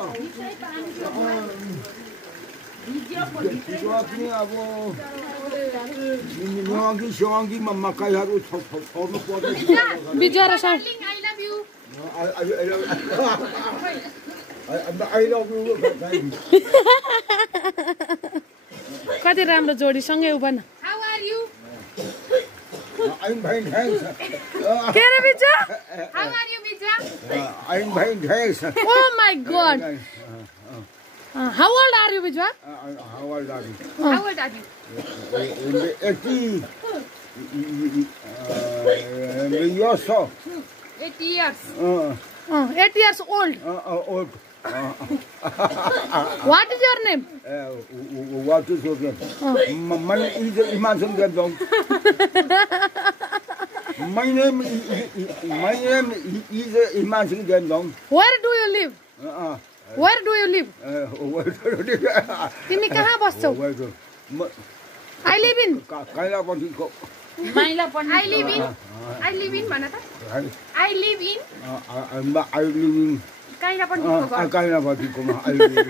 अब सिवाङ्गी मकैहरू छोड्नु पर्छ बिजुवा र सा कति राम्रो जोडी सँगै उभा न I'm fine, thanks. के रे बिजुवा How are you, Bijwa? I'm fine, thanks. Oh my god. How old are you, Bijwa? How old are you? How old are you? 80 years old. 80 years. 8 years old. Old. What is your name? What is your name? My name is Imanson Gandong. My name is Imanson Gandong. Where do you live? Where do you live? तिमी कहाँ बस्छौ? I live in. Kailapatiko. I live in mana ta? I live in. I live in. Kailapatiko. Kailapatiko. I live in.